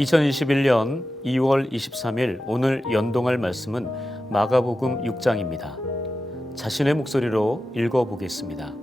2021년 2월 23일 오늘 연동할 말씀은 마가복음 6장입니다. 자신의 목소리로 읽어보겠습니다.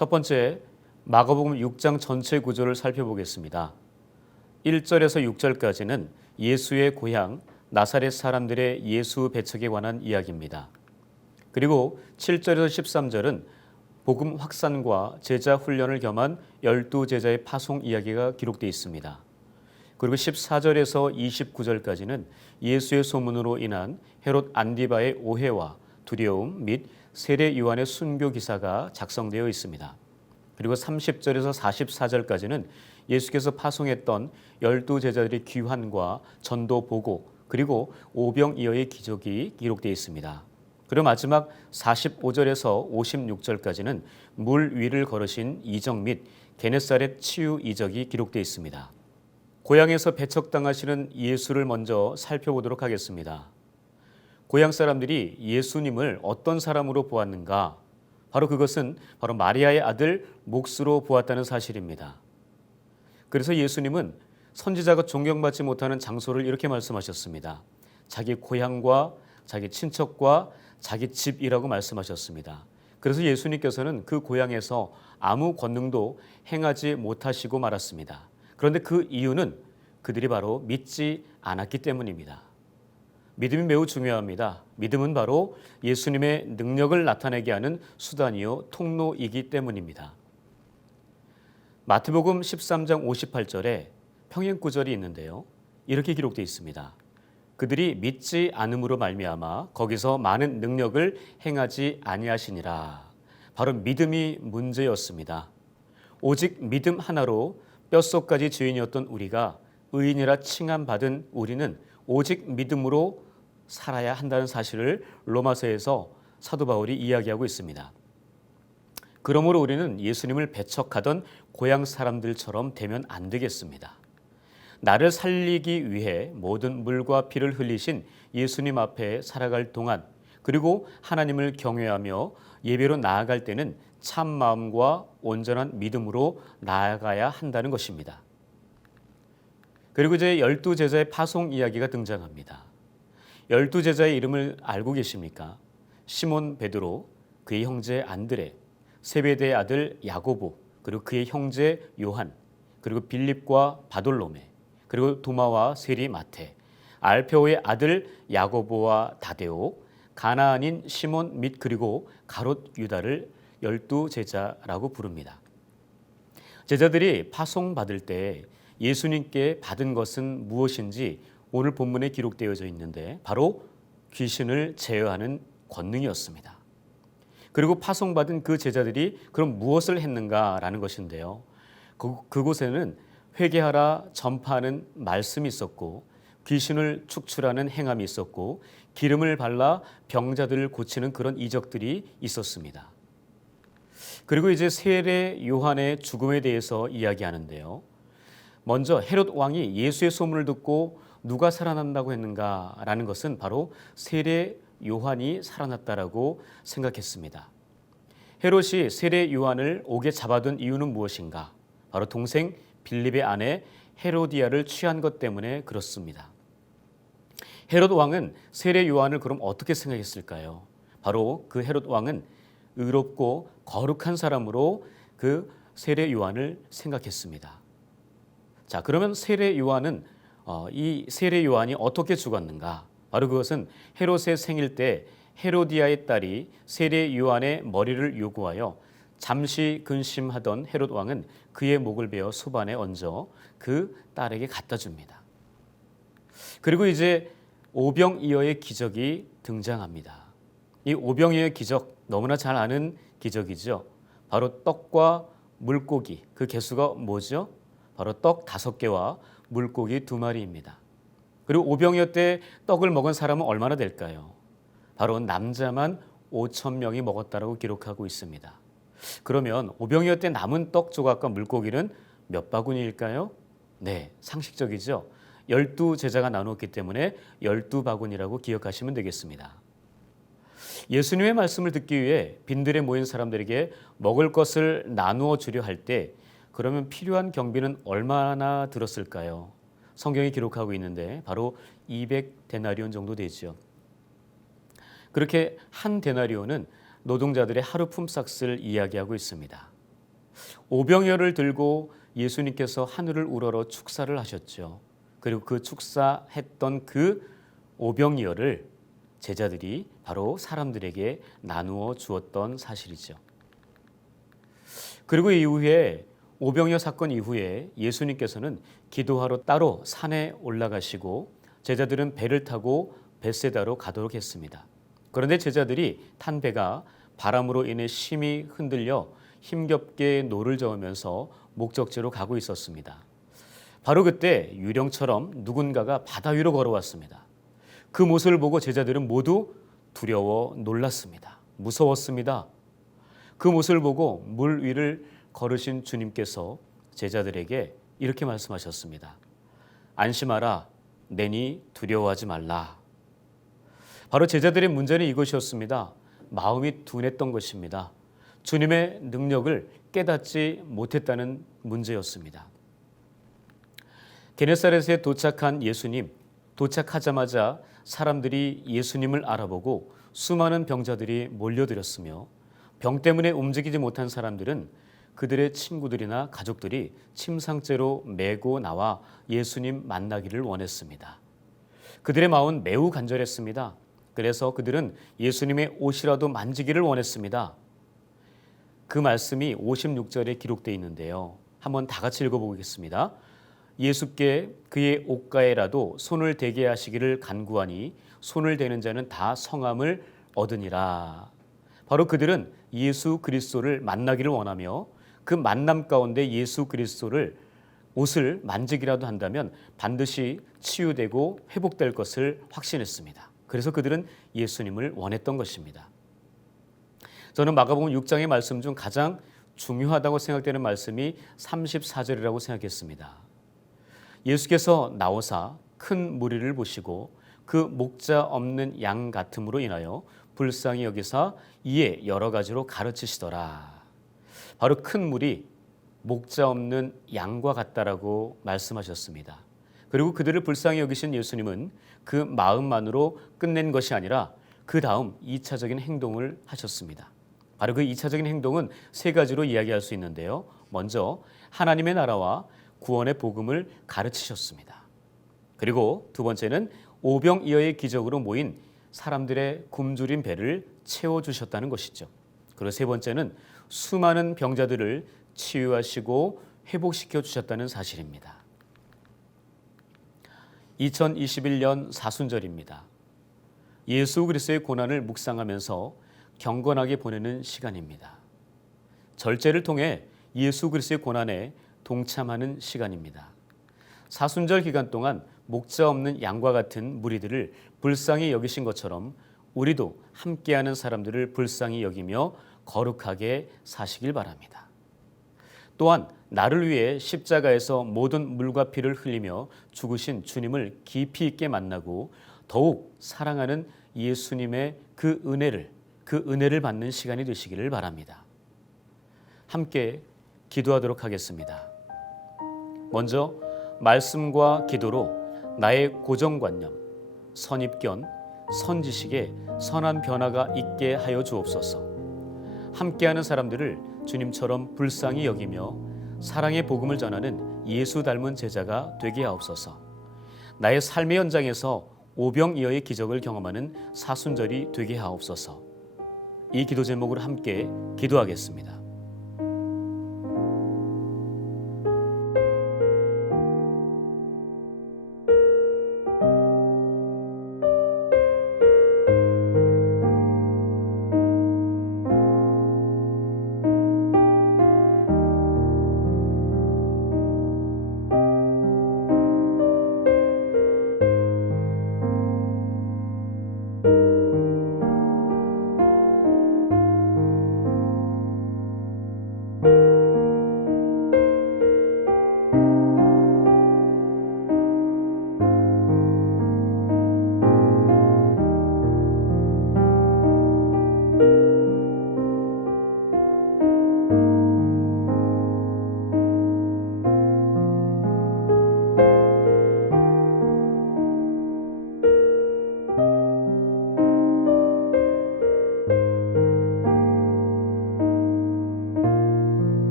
첫 번째, 마가복음 6장 전체 구조를 살펴보겠습니다. 1절에서 6절까지는 예수의 고향 나사렛 사람들의 예수 배척에 관한 이야기입니다. 그리고 7절에서 13절은 복음 확산과 제자 훈련을 겸한 12제자의 파송 이야기가 기록되어 있습니다. 그리고 14절에서 29절까지는 예수의 소문으로 인한 헤롯 안디바의 오해와 두려움 및 세례 요한의 순교 기사가 작성되어 있습니다. 그리고 30절에서 44절까지는 예수께서 파송했던 12제자들의 귀환과 전도 보고 그리고 오병이어의 기적이 기록되어 있습니다. 그리고 마지막 45절에서 56절까지는 물 위를 걸으신 이적 및 게네사렛 치유 이적이 기록되어 있습니다. 고향에서 배척당하시는 예수를 먼저 살펴보도록 하겠습니다. 고향 사람들이 예수님을 어떤 사람으로 보았는가? 바로 그것은 바로 마리아의 아들 몫으로 보았다는 사실입니다. 그래서 예수님은 선지자가 존경받지 못하는 장소를 이렇게 말씀하셨습니다. 자기 고향과 자기 친척과 자기 집이라고 말씀하셨습니다. 그래서 예수님께서는 그 고향에서 아무 권능도 행하지 못하시고 말았습니다. 그런데 그 이유는 그들이 바로 믿지 않았기 때문입니다. 믿음이 매우 중요합니다. 믿음은 바로 예수님의 능력을 나타내게 하는 수단이요 통로이기 때문입니다. 마태복음 13장 58절에 평행 구절이 있는데요. 이렇게 기록되어 있습니다. 그들이 믿지 않음으로 말미암아 거기서 많은 능력을 행하지 아니하시니라. 바로 믿음이 문제였습니다. 오직 믿음 하나로 뼛속까지 죄인이었던 우리가 의인이라 칭함받은 우리는 오직 믿음으로 살아야 한다는 사실을 로마서에서 사도 바울이 이야기하고 있습니다. 그러므로 우리는 예수님을 배척하던 고향 사람들처럼 되면 안 되겠습니다. 나를 살리기 위해 모든 물과 피를 흘리신 예수님 앞에 살아갈 동안 그리고 하나님을 경외하며 예배로 나아갈 때는 참 마음과 온전한 믿음으로 나아가야 한다는 것입니다. 그리고 이제 12제자의 파송 이야기가 등장합니다. 12제자의 이름을 알고 계십니까? 시몬 베드로, 그의 형제 안드레, 세베대의 아들 야고보, 그리고 그의 형제 요한, 그리고 빌립과 바돌로메, 그리고 도마와 세리 마테, 알페오의 아들 야고보와 다데오, 가나안인 시몬 및 그리고 가롯 유다를 12제자라고 부릅니다. 제자들이 파송받을 때 예수님께 받은 것은 무엇인지 오늘 본문에 기록되어져 있는데 바로 귀신을 제어하는 권능이었습니다. 그리고 파송받은 그 제자들이 그럼 무엇을 했는가라는 것인데요. 그곳에는 회개하라 전파하는 말씀이 있었고 귀신을 축출하는 행함이 있었고 기름을 발라 병자들을 고치는 그런 이적들이 있었습니다. 그리고 이제 세례 요한의 죽음에 대해서 이야기하는데요. 먼저 헤롯 왕이 예수의 소문을 듣고 누가 살아난다고 했는가라는 것은 바로 세례 요한이 살아났다라고 생각했습니다. 헤롯이 세례 요한을 옥에 잡아둔 이유는 무엇인가? 바로 동생 빌립의 아내 헤로디아를 취한 것 때문에 그렇습니다. 헤롯 왕은 세례 요한을 그럼 어떻게 생각했을까요? 바로 그 헤롯 왕은 의롭고 거룩한 사람으로 그 세례 요한을 생각했습니다. 자, 그러면 세례 요한은 이 세례 요한이 어떻게 죽었는가? 바로 그것은 헤롯의 생일 때 헤로디아의 딸이 세례 요한의 머리를 요구하여 잠시 근심하던 헤롯 왕은 그의 목을 베어 소반에 얹어 그 딸에게 갖다 줍니다. 그리고 이제 오병이어의 기적이 등장합니다. 이 오병이어의 기적 너무나 잘 아는 기적이죠. 바로 떡과 물고기, 그 개수가 뭐죠? 바로 떡 5개와 물고기 2마리입니다. 그리고 오병이어 때 떡을 먹은 사람은 얼마나 될까요? 바로 남자만 5,000명이 먹었다라고 기록하고 있습니다. 그러면 오병이어 때 남은 떡 조각과 물고기는 몇 바구니일까요? 네, 상식적이죠. 12제자가 나누었기 때문에 12바구니라고 기억하시면 되겠습니다. 예수님의 말씀을 듣기 위해 빈들에 모인 사람들에게 먹을 것을 나누어 주려 할 때 그러면 필요한 경비는 얼마나 들었을까요? 성경이 기록하고 있는데 바로 200데나리온 정도 되죠. 그렇게 한 데나리온은 노동자들의 하루 품삯을 이야기하고 있습니다. 오병이어를 들고 예수님께서 하늘을 우러러 축사를 하셨죠. 그리고 그 축사했던 그 오병이어를 제자들이 바로 사람들에게 나누어 주었던 사실이죠. 그리고 이후에 오병이어 사건 이후에 예수님께서는 기도하러 따로 산에 올라가시고 제자들은 배를 타고 벳세다로 가도록 했습니다. 그런데 제자들이 탄 배가 바람으로 인해 심히 흔들려 힘겹게 노를 저으면서 목적지로 가고 있었습니다. 바로 그때 유령처럼 누군가가 바다 위로 걸어왔습니다. 그 모습을 보고 제자들은 모두 두려워 놀랐습니다. 무서웠습니다. 그 모습을 보고 물 위를 걸으신 주님께서 제자들에게 이렇게 말씀하셨습니다. 안심하라, 내니 두려워하지 말라. 바로 제자들의 문제는 이것이었습니다. 마음이 둔했던 것입니다. 주님의 능력을 깨닫지 못했다는 문제였습니다. 게네사렛에 도착한 예수님, 도착하자마자 사람들이 예수님을 알아보고 수많은 병자들이 몰려들었으며 병 때문에 움직이지 못한 사람들은 그들의 친구들이나 가족들이 침상째로 메고 나와 예수님 만나기를 원했습니다. 그들의 마음은 매우 간절했습니다. 그래서 그들은 예수님의 옷이라도 만지기를 원했습니다. 그 말씀이 56절에 기록되어 있는데요. 한번 다 같이 읽어보겠습니다. 예수께 그의 옷가에라도 손을 대게 하시기를 간구하니 손을 대는 자는 다 성함을 얻으니라. 바로 그들은 예수 그리스도를 만나기를 원하며 그 만남 가운데 예수 그리스도를 옷을 만지기라도 한다면 반드시 치유되고 회복될 것을 확신했습니다. 그래서 그들은 예수님을 원했던 것입니다. 저는 마가복음 6장의 말씀 중 가장 중요하다고 생각되는 말씀이 34절이라고 생각했습니다. 예수께서 나오사 큰 무리를 보시고 그 목자 없는 양 같음으로 인하여 불쌍히 여기사 이에 여러 가지로 가르치시더라. 바로 큰 무리 목자 없는 양과 같다라고 말씀하셨습니다. 그리고 그들을 불쌍히 여기신 예수님은 그 마음만으로 끝낸 것이 아니라 그 다음 2차적인 행동을 하셨습니다. 바로 그 2차적인 행동은 세 가지로 이야기할 수 있는데요. 먼저 하나님의 나라와 구원의 복음을 가르치셨습니다. 그리고 두 번째는 오병이어의 기적으로 모인 사람들의 굶주린 배를 채워주셨다는 것이죠. 그리고 세 번째는 수많은 병자들을 치유하시고 회복시켜 주셨다는 사실입니다. 2021년 사순절입니다. 예수 그리스도의 고난을 묵상하면서 경건하게 보내는 시간입니다. 절제를 통해 예수 그리스도의 고난에 동참하는 시간입니다. 사순절 기간 동안 목자 없는 양과 같은 무리들을 불쌍히 여기신 것처럼 우리도 함께하는 사람들을 불쌍히 여기며 거룩하게 사시길 바랍니다. 또한 나를 위해 십자가에서 모든 물과 피를 흘리며 죽으신 주님을 깊이 있게 만나고 더욱 사랑하는 예수님의 그 은혜를 받는 시간이 되시기를 바랍니다. 함께 기도하도록 하겠습니다. 먼저 말씀과 기도로 나의 고정관념, 선입견, 선지식에 선한 변화가 있게 하여 주옵소서. 함께하는 사람들을 주님처럼 불쌍히 여기며 사랑의 복음을 전하는 예수 닮은 제자가 되게 하옵소서. 나의 삶의 현장에서 오병이어의 기적을 경험하는 사순절이 되게 하옵소서. 이 기도 제목으로 함께 기도하겠습니다.